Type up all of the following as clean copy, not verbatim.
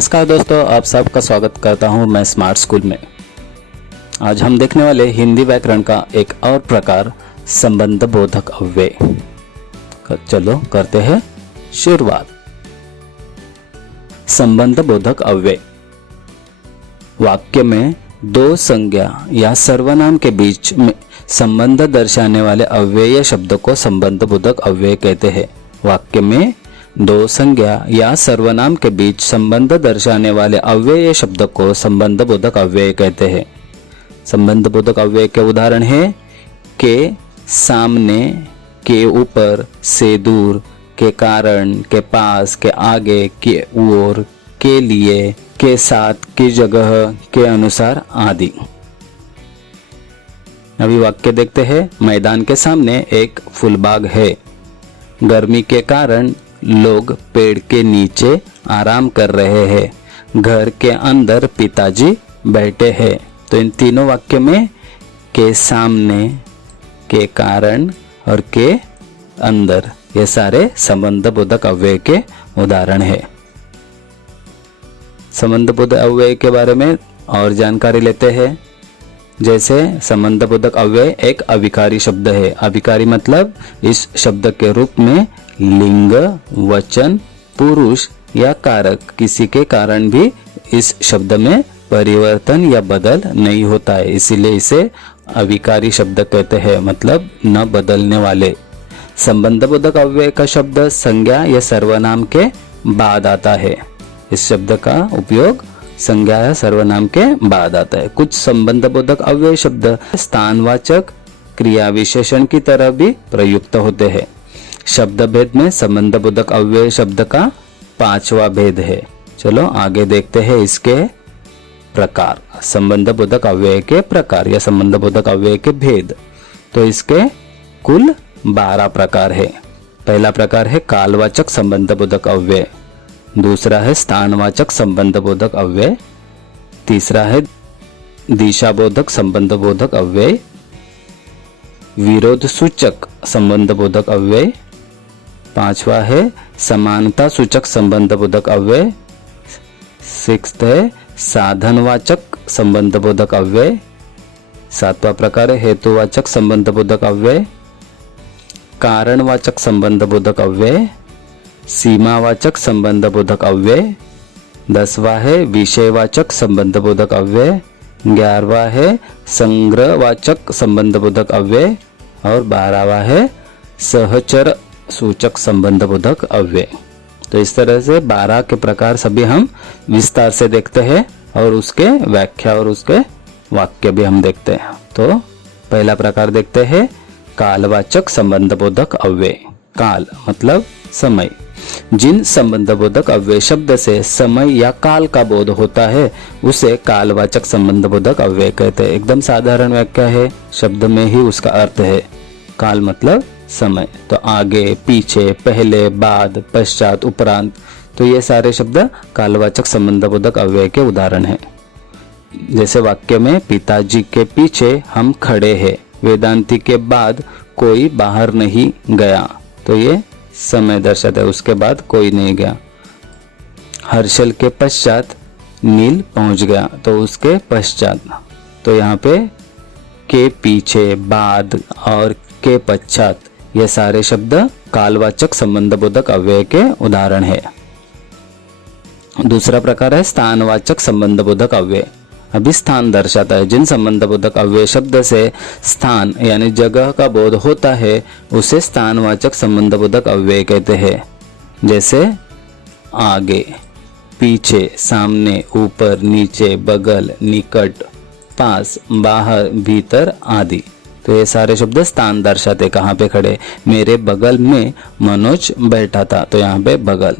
नमस्कार दोस्तों, आप सबका स्वागत करता हूं मैं स्मार्ट स्कूल में। आज हम देखने वाले हिंदी व्याकरण का एक और प्रकार संबंध बोधक अव्यय। चलो करते हैं शुरुआत। संबंध बोधक अव्यय वाक्य में दो संज्ञा या सर्वनाम के बीच में संबंध दर्शाने वाले अव्यय शब्द को संबंध बोधक अव्यय कहते हैं। वाक्य में दो संज्ञा या सर्वनाम के बीच संबंध दर्शाने वाले अव्यय शब्द को संबंध बोधक अव्यय कहते हैं। संबंध बोधक अव्यय के उदाहरण है के सामने, के ऊपर, से दूर, के कारण, के पास, के आगे, के ओर, के लिए, के साथ, की जगह, के अनुसार आदि। अभी वाक्य देखते हैं। मैदान के सामने एक फूलबाग है। गर्मी के कारण लोग पेड़ के नीचे आराम कर रहे हैं। घर के अंदर पिताजी बैठे हैं। तो इन तीनों वाक्य में के सामने, के कारण और के अंदर ये सारे संबंध बोधक अव्यय के उदाहरण है। संबंध बोधक अव्यय के बारे में और जानकारी लेते हैं। जैसे संबंध बोधक अव्यय एक अभिकारी शब्द है। अभिकारी मतलब इस शब्द के रूप में लिंग, वचन, पुरुष या कारक किसी के कारण भी इस शब्द में परिवर्तन या बदल नहीं होता है, इसीलिए इसे अभिकारी शब्द कहते हैं, मतलब न बदलने वाले। संबंध बोधक अव्यय का शब्द संज्ञा या सर्वनाम के बाद आता है। इस शब्द का उपयोग संज्ञा या सर्वनाम के बाद आता है। कुछ संबंध बोधक अव्यय शब्द स्थानवाचक क्रिया विशेषण की तरह भी प्रयुक्त होते हैं। शब्द भेद में संबंध बोधक अव्यय शब्द का 5वां भेद है। चलो आगे देखते हैं इसके प्रकार। संबंध बोधक अव्यय के प्रकार या संबंध बोधक अव्यय के भेद। तो इसके कुल 12 प्रकार है। पहला प्रकार है कालवाचक संबंध बोधक अव्यय। दूसरा है स्थानवाचक संबंध बोधक अव्यय। तीसरा है दिशाबोधक संबंध बोधक अव्यय। विरोध सूचक संबंध बोधक अव्यय। 5वां है समानता सूचक संबंध बोधक अव्यय। 6th है साधनवाचक संबंध बोधक अव्यय। 7वां प्रकार है हेतुवाचक संबंध बोधक अव्यय। कारणवाचक संबंध बोधक अव्यय। सीमावाचक संबंध बोधक अव्यय। 10वां है विषयवाचक संबंध बोधक अव्यय। 11वां है संग्रहवाचक संबंध बोधक अव्यय और 12वां है सहचर सूचक संबंध बोधक अव्यय। तो इस तरह से 12 के प्रकार सभी हम विस्तार से देखते हैं और उसके व्याख्या और उसके वाक्य भी हम देखते हैं। तो पहला प्रकार देखते हैं कालवाचक संबंध बोधक अव्यय। काल मतलब समय। जिन संबंध बोधक अव्यय शब्द से समय या काल का बोध होता है उसे कालवाचक संबंध बोधक अव्यय कहते हैं। एकदम साधारण व्याख्या है, शब्द में ही उसका अर्थ है। काल मतलब समय। तो आगे, पीछे, पहले, बाद, पश्चात, उपरांत, तो ये सारे शब्द कालवाचक संबंध बोधक अव्यय के उदाहरण हैं। जैसे वाक्य में पिताजी के पीछे हम खड़े हैं। वेदांती के बाद कोई बाहर नहीं गया, तो ये समय दर्शाता है। उसके बाद कोई नहीं गया। हर्षल के पश्चात नील पहुंच गया, तो उसके पश्चात। तो यहाँ पे के पीछे, बाद और के पश्चात ये सारे शब्द कालवाचक संबंध बोधक अव्यय के उदाहरण है। दूसरा प्रकार है स्थानवाचक संबंध बोधक अव्यय। अभी स्थान दर्शाता है। जिन संबंध बोधक अव्यय शब्द से स्थान यानी जगह का बोध होता है उसे स्थानवाचक संबंध बोधक अव्यय कहते हैं। जैसे आगे, पीछे, सामने, ऊपर, नीचे, बगल, निकट, पास, बाहर, भीतर आदि। तो ये सारे शब्द स्थान दर्शाते। कहाँ पे खड़े? मेरे बगल में मनोज बैठा था, तो यहाँ पे बगल।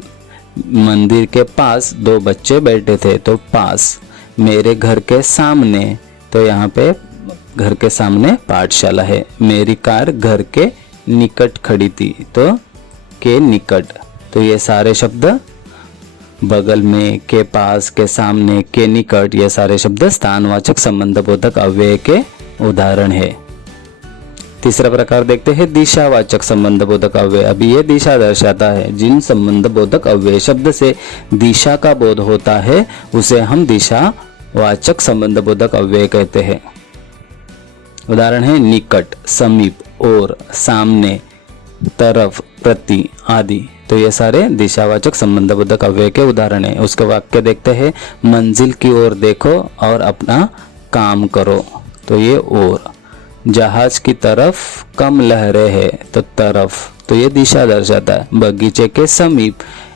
मंदिर के पास 2 बच्चे बैठे थे, तो पास। मेरे घर के सामने, तो यहाँ पे घर के सामने पाठशाला है। मेरी कार घर के निकट खड़ी थी, तो के निकट। तो ये सारे शब्द बगल में, के पास, के सामने, के निकट, ये सारे शब्द स्थानवाचक संबंध बोधक अव्यय के उदाहरण है। तीसरा प्रकार देखते हैं दिशावाचक संबंध बोधक अव्यय। अभी ये दिशा दर्शाता है। जिन संबंध बोधक अव्यय शब्द से दिशा का बोध होता है उसे हम दिशावाचक संबंध बोधक अव्यय कहते हैं। उदाहरण है निकट, समीप, और, सामने, तरफ, प्रति आदि। तो ये सारे दिशावाचक संबंध बोधक अव्यय के उदाहरण है। उसके वाक्य देखते हैं, मंजिल की ओर देखो और अपना काम करो। तो ये और, जहाज की तरफ कम लहरें है। तो तरफ, तो ये दिशा दर्शाता है। बगीचे के समीप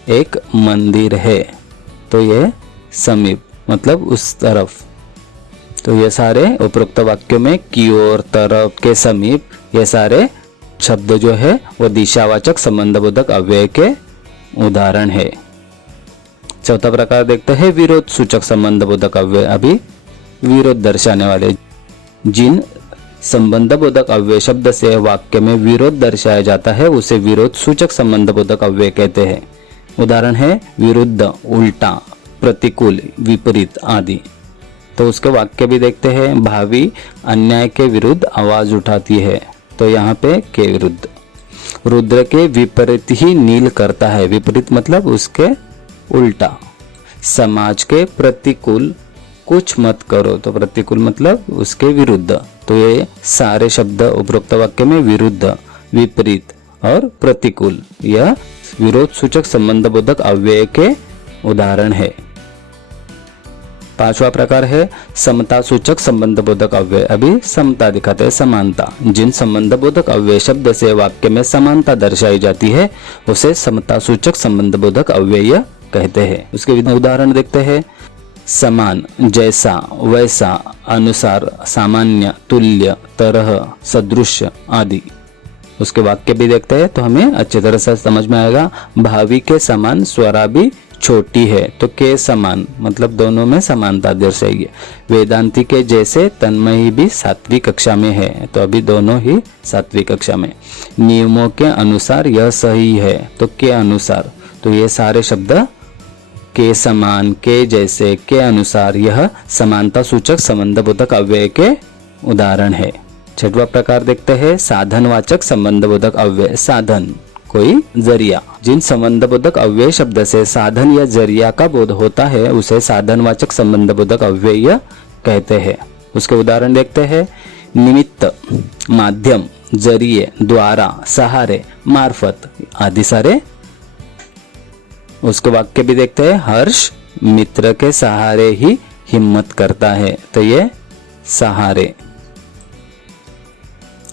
एक मंदिर है। तो ये समीप मतलब उस तरफ। तो ये सारे उपरोक्त वाक्यों में की ओर, तरफ, के समीप, ये सारे शब्द जो है वो दिशावाचक संबंधबोधक अव्यय के उदाहरण है। चौथा प्रकार देखते हैं विरोध सूचक संबंधबोधक अव्यय। अभी विरोध दर्शाने वाले। जिन संबंधबोधक अव्यय शब्द से वाक्य में विरोध दर्शाया जाता है उसे विरोध सूचक संबंधबोधक अव्यय कहते हैं। उदाहरण है विरुद्ध, उल्टा, प्रतिकूल, विपरीत आदि। तो उसके वाक्य भी देखते हैं। भावी अन्याय के विरुद्ध आवाज उठाती है। तो यहाँ पे के विरुद्ध। रुद्र के विपरीत ही नील करता है। विपरीत मतलब उसके उल्टा। समाज के प्रतिकूल कुछ मत करो। तो प्रतिकूल मतलब उसके विरुद्ध। तो ये सारे शब्द उपरोक्त वाक्य में विरुद्ध, विपरीत और प्रतिकूल यह विरोध सूचक संबंधबोधक अव्यय के उदाहरण है। पांचवा प्रकार है समता सूचक संबंधबोधक अव्यय। अभी समता दिखाते हैं, समानता। जिन संबंधबोधक अव्यय शब्द से वाक्य में समानता दर्शाई जाती है उसे समता सूचक संबंधबोधक अव्यय कहते हैं। उसके उदाहरण देखते हैं। समान, जैसा, वैसा, अनुसार, सामान्य, तुल्य, तरह, सदृश आदि। उसके वाक्य भी देखते हैं तो हमें अच्छी तरह से समझ में आएगा। भावी के समान स्वरा भी छोटी है। तो के समान मतलब दोनों में समानता दर्शाइए। वेदांती के जैसे तन्मयी भी 7वीं कक्षा में है। तो अभी दोनों ही 7वीं कक्षा में। नियमों के अनुसार यह सही है। तो के अनुसार। तो ये सारे शब्द के समान, के जैसे, के अनुसार यह समानता सूचक संबंधबोधक अव्यय के उदाहरण है। छठवां प्रकार देखते हैं साधनवाचक संबंधबोधक अव्यय। साधन कोई जरिया। जिन संबंधबोधक अव्यय शब्द से साधन या जरिया का बोध होता है उसे साधनवाचक संबंधबोधक अव्यय कहते हैं। उसके उदाहरण देखते हैं। निमित्त, माध्यम, जरिए, द्वारा, सहारे, मार्फत आदि सारे। उसके वाक्य भी देखते हैं। हर्ष मित्र के सहारे ही हिम्मत करता है। तो ये सहारे।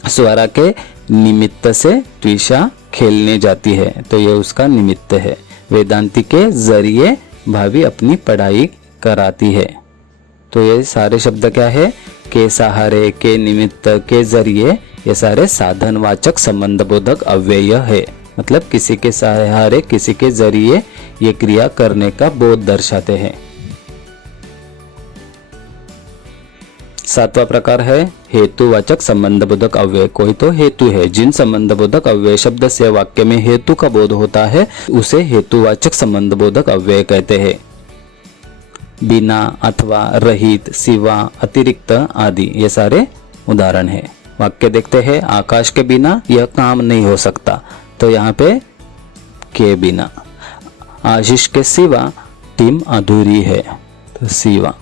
स्वरा के निमित्त से त्विषा खेलने जाती है। तो ये उसका निमित्त है। वेदांती के जरिए भाभी अपनी पढ़ाई कराती है। तो ये सारे शब्द क्या है? के सहारे, के निमित्त, के जरिए, ये सारे साधनवाचक संबंधबोधक अव्यय है। मतलब किसी के सहारे, किसी के जरिए ये क्रिया करने का बोध दर्शाते हैं। सातवां प्रकार है हेतुवाचक संबंधबोधक अव्यय। कोई तो हेतु है। जिन संबंधबोधक अव्यय शब्द से वाक्य में हेतु का बोध होता है उसे हेतुवाचक संबंधबोधक अव्यय कहते हैं। बिना, अथवा, रहित, सिवा, अतिरिक्त आदि ये सारे उदाहरण है। वाक्य देखते हैं। आकाश के बिना यह काम नहीं हो सकता। तो यहाँ पे के बिना। आशीष के सिवा टीम अधूरी है। तो सिवा।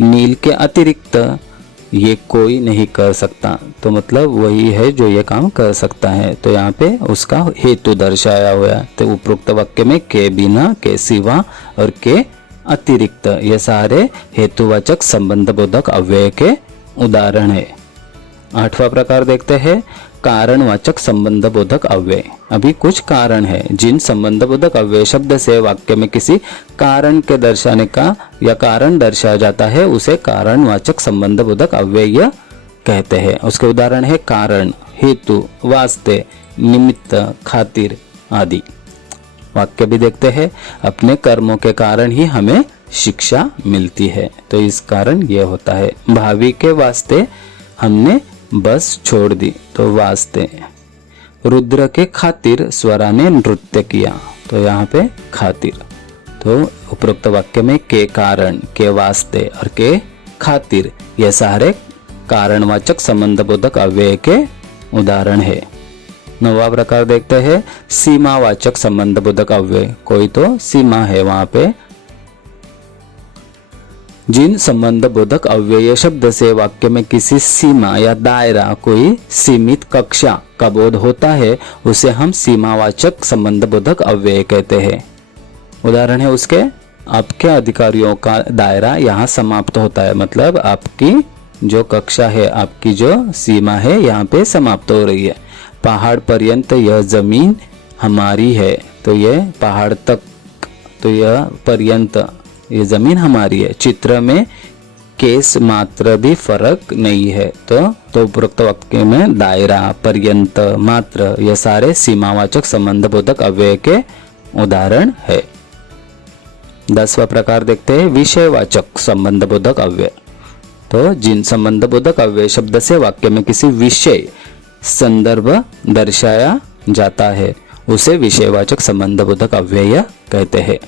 नील के अतिरिक्त ये कोई नहीं कर सकता। तो मतलब वही है जो ये काम कर सकता है। तो यहाँ पे उसका हेतु दर्शाया हुआ है। तो उपरोक्त वाक्य में के बिना, के सिवा और के अतिरिक्त ये सारे हेतुवाचक संबंधबोधक अव्यय के उदाहरण है। आठवां प्रकार देखते हैं कारणवाचक संबंधबोधक अव्यय। अभी कुछ कारण है। जिन संबंधबोधक अव्यय शब्द से वाक्य में किसी कारण के दर्शाने का या कारण दर्शाया जाता है उसे कारणवाचक संबंधबोधक अव्यय कहते हैं। उसके उदाहरण है कारण, हेतु, वास्ते, निमित्त, खातिर आदि। वाक्य भी देखते हैं। अपने कर्मों के कारण ही हमें शिक्षा मिलती है। तो इस कारण ये होता है। भावी के वास्ते हमने बस छोड़ दी। तो वास्ते। रुद्र के खातिर स्वरा ने नृत्य किया। तो यहाँ पे खातिर। तो उपरोक्त वाक्य में के कारण, के वास्ते और के खातिर ये सारे कारणवाचक संबंधबोधक अव्यय के उदाहरण है। 9वां प्रकार देखते हैं सीमावाचक संबंधबोधक अव्यय। कोई तो सीमा है वहां पे। जिन संबंधबोधक अव्यय शब्द से वाक्य में किसी सीमा या दायरा, कोई सीमित कक्षा का बोध होता है उसे हम सीमावाचक संबंधबोधक अव्यय कहते हैं। उदाहरण है उसके, आपके अधिकारियों का दायरा यहाँ समाप्त होता है, मतलब आपकी जो कक्षा है, आपकी जो सीमा है यहाँ पे समाप्त हो रही है। पहाड़ पर्यंत यह जमीन हमारी है, तो ये पहाड़ तक, तो यह पर्यंत ये जमीन हमारी है। चित्र में केस मात्र भी फर्क नहीं है। तो उपरोक्त वाक्य में दायरा, पर्यंत, मात्र ये सारे सीमावाचक संबंधबोधक अव्यय के उदाहरण है। 10वां प्रकार देखते हैं विषयवाचक संबंधबोधक अव्यय। तो जिन संबंधबोधक अव्यय शब्द से वाक्य में किसी विषय, संदर्भ दर्शाया जाता है उसे विषयवाचक संबंधबोधक अव्यय कहते हैं।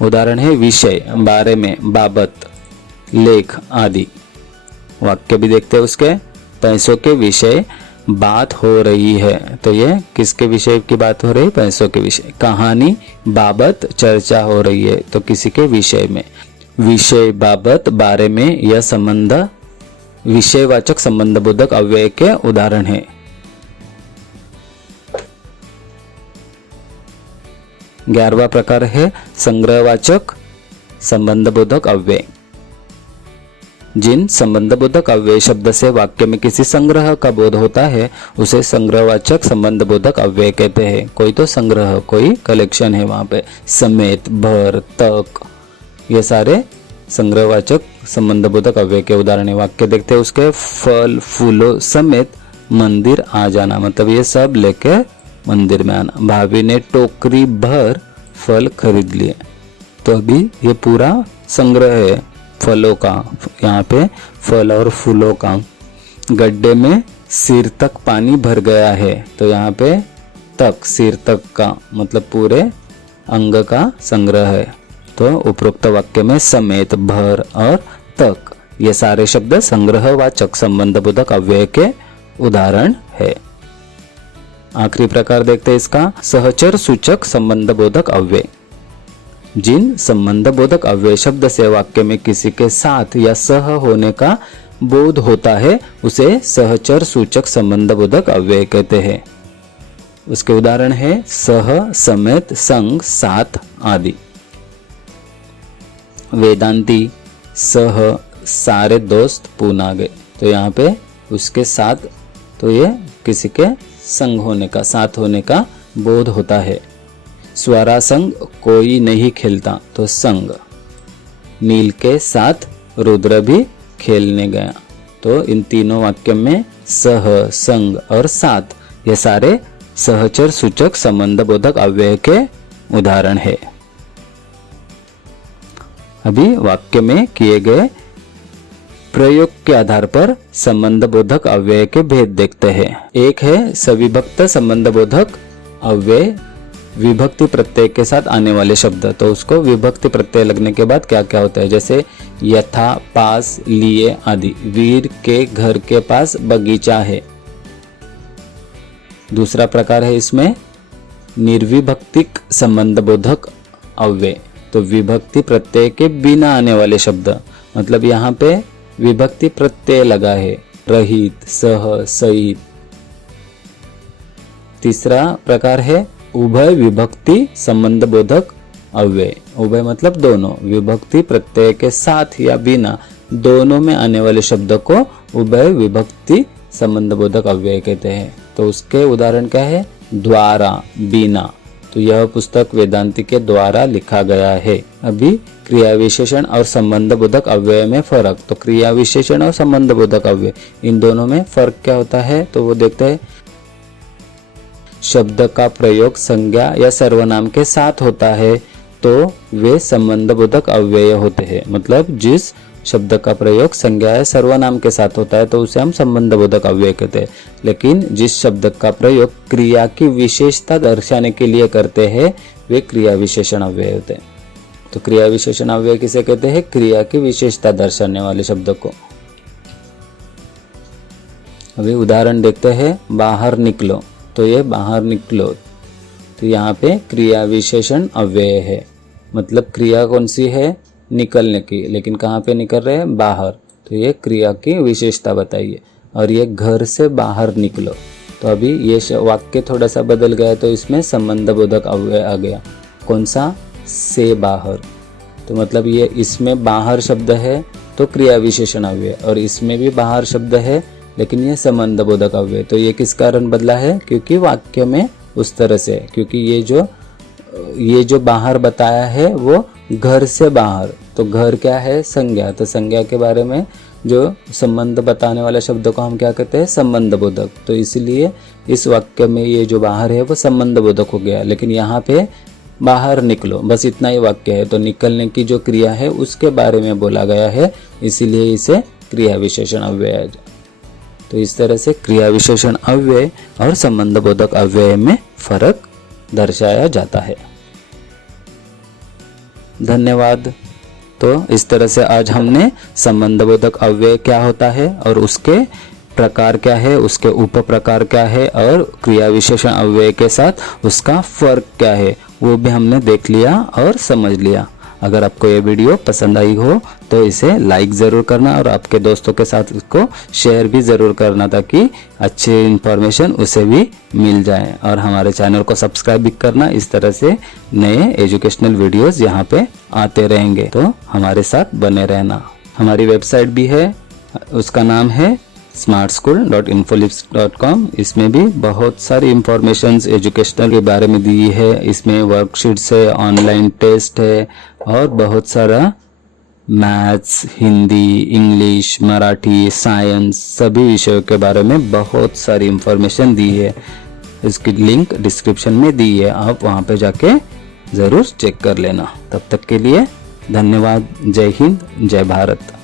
उदाहरण है विषय, बारे में, बाबत, लेख आदि। वाक्य भी देखते हैं उसके, पैसों के विषय बात हो रही है, तो ये किसके विषय की बात हो रही है? पैसों के विषय। कहानी बाबत चर्चा हो रही है, तो किसी के विषय में। विषय, बाबत, बारे में यह संबंध विषयवाचक संबंधबोधक अव्यय के उदाहरण है। 11वां प्रकार है संग्रहवाचक संबंधबोधक अव्यय। जिन संबंधबोधक अव्यय शब्द से वाक्य में किसी संग्रह का बोध होता है उसे संग्रहवाचक संबंधबोधक अव्यय कहते हैं। कोई तो संग्रह, कोई कलेक्शन है वहां पे। समेत, भर, तक, ये सारे संग्रहवाचक संबंधबोधक अव्यय के उदाहरण है। वाक्य देखते हैं उसके, फल फूलों समेत मंदिर आ जाना, मतलब ये सब लेके मंदिर में आना। भाभी ने टोकरी भर फल खरीद लिए, तो अभी ये पूरा संग्रह है फलों का, यहाँ पे फल और फूलों का। गड्ढे में सिर तक पानी भर गया है, तो यहाँ पे तक, सिर तक का मतलब पूरे अंग का संग्रह है। तो उपरोक्त वाक्य में समेत, भर और तक ये सारे शब्द संग्रहवाचक संबंधबोधक अव्यय के उदाहरण है। आखिरी प्रकार देखते हैं इसका, सहचर सूचक संबंधबोधक अव्यय। जिन संबंधबोधक अव्यय शब्द से वाक्य में किसी के साथ या सह होने का बोध होता है उसे सहचर सूचक संबंधबोधक अव्यय कहते हैं। उसके उदाहरण है सह, समेत, संग, साथ आदि। वेदांती सह सारे दोस्त पूना आ गए, तो यहाँ पे उसके साथ, तो ये किसी के संग होने का, साथ होने का बोध होता है। स्वरा संग कोई नहीं खेलता, तो संग। नील के साथ रुद्र भी खेलने गया, तो इन तीनों वाक्य में सह, संग और साथ ये सारे सहचर सूचक संबंधबोधक अव्यय के उदाहरण है। अभी वाक्य में किए गए प्रयोग के आधार पर संबंधबोधक अव्यय के भेद देखते हैं। एक है सविभक्त संबंधबोधक अव्यय, विभक्ति प्रत्यय के साथ आने वाले शब्द, तो उसको विभक्ति प्रत्यय लगने के बाद क्या क्या होता है, जैसे यथा, पास, लिए आदि। वीर के घर के पास बगीचा है। दूसरा प्रकार है इसमें निर्विभक्तिक संबंधबोधक अव्यय, तो विभक्ति प्रत्यय के बिना आने वाले शब्द, मतलब यहाँ पे विभक्ति प्रत्यय लगा है, रहित, सह, सहित। तीसरा प्रकार है उभय विभक्ति संबंधबोधक अव्यय। उभय मतलब दोनों, विभक्ति प्रत्यय के साथ या बिना दोनों में आने वाले शब्द को उभय विभक्ति संबंधबोधक अव्यय कहते हैं। तो उसके उदाहरण क्या है, द्वारा, बिना, तो यह पुस्तक वेदांती के द्वारा लिखा गया है। अभी क्रिया विशेषण और संबंधबोधक अव्यय में फर्क, तो क्रिया विशेषण और संबंधबोधक अव्यय इन दोनों में फर्क क्या होता है, तो वो देखते हैं। शब्द का प्रयोग संज्ञा या सर्वनाम के साथ होता है तो वे संबंधबोधक अव्यय होते हैं, मतलब जिस शब्द का प्रयोग संज्ञा या सर्वनाम के साथ होता है तो उसे हम संबंधबोधक अव्यय कहते हैं। लेकिन जिस शब्द का प्रयोग क्रिया की विशेषता दर्शाने के लिए करते हैं वे क्रिया विशेषण अव्यय होते हैं। तो क्रिया विशेषण अव्यय किसे कहते हैं, क्रिया की विशेषता दर्शाने वाले शब्द को। अभी उदाहरण देखते हैं, बाहर निकलो, तो ये बाहर निकलो, तो यहाँ पे क्रिया विशेषण अव्यय है, मतलब क्रिया कौन सी है, निकलने की, लेकिन कहाँ पे निकल रहे हैं, बाहर, तो ये क्रिया की विशेषता बताइए। और ये घर से बाहर निकलो, तो अभी ये वाक्य थोड़ा सा बदल गया, तो इसमें संबंध बोधक अव्यय आ गया, कौन सा, से बाहर, तो मतलब ये इसमें बाहर शब्द है तो क्रिया विशेषण अव्यय, और इसमें भी बाहर शब्द है लेकिन ये संबंध बोधक अव्यय। तो ये किस कारण बदला है, क्योंकि वाक्य में उस तरह से, क्योंकि ये जो बाहर बताया है वो घर से बाहर, तो घर क्या है, संज्ञा, तो संज्ञा के बारे में जो संबंध बताने वाले शब्द को हम क्या कहते हैं, संबंध बोधक, तो इसलिए इस वाक्य में ये जो बाहर है वो संबंध बोधक हो गया। लेकिन यहाँ पे बाहर निकलो, बस इतना ही वाक्य है, तो निकलने की जो क्रिया है उसके बारे में बोला गया है, इसीलिए इसे क्रिया विशेषण अव्यय है। तो इस तरह से क्रिया विशेषण अव्यय और संबंध बोधक अव्यय में फर्क दर्शाया जाता है। धन्यवाद। तो इस तरह से आज हमने संबंध बोधक अव्यय क्या होता है और उसके प्रकार क्या है, उसके उप प्रकार क्या है, और क्रिया विशेषण अव्यय के साथ उसका फर्क क्या है वो भी हमने देख लिया और समझ लिया। अगर आपको ये वीडियो पसंद आई हो तो इसे लाइक ज़रूर करना और आपके दोस्तों के साथ इसको शेयर भी ज़रूर करना, ताकि अच्छी इन्फॉर्मेशन उसे भी मिल जाए। और हमारे चैनल को सब्सक्राइब भी करना, इस तरह से नए एजुकेशनल वीडियोस यहाँ पे आते रहेंगे, तो हमारे साथ बने रहना। हमारी वेबसाइट भी है, उसका नाम है smartschool.infolips.com। इसमें भी बहुत सारी इंफॉर्मेशंस एजुकेशनल के बारे में दी है, इसमें वर्कशीट्स है, ऑनलाइन टेस्ट है और बहुत सारा maths, Hindi, English, Marathi, science सभी विषयों के बारे में बहुत सारी इंफॉर्मेशन दी है। इसकी लिंक डिस्क्रिप्शन में दी है, आप वहाँ पे जाके ज़रूर चेक कर लेना। तब तक के लिए धन्यवाद। जय हिंद, जय भारत।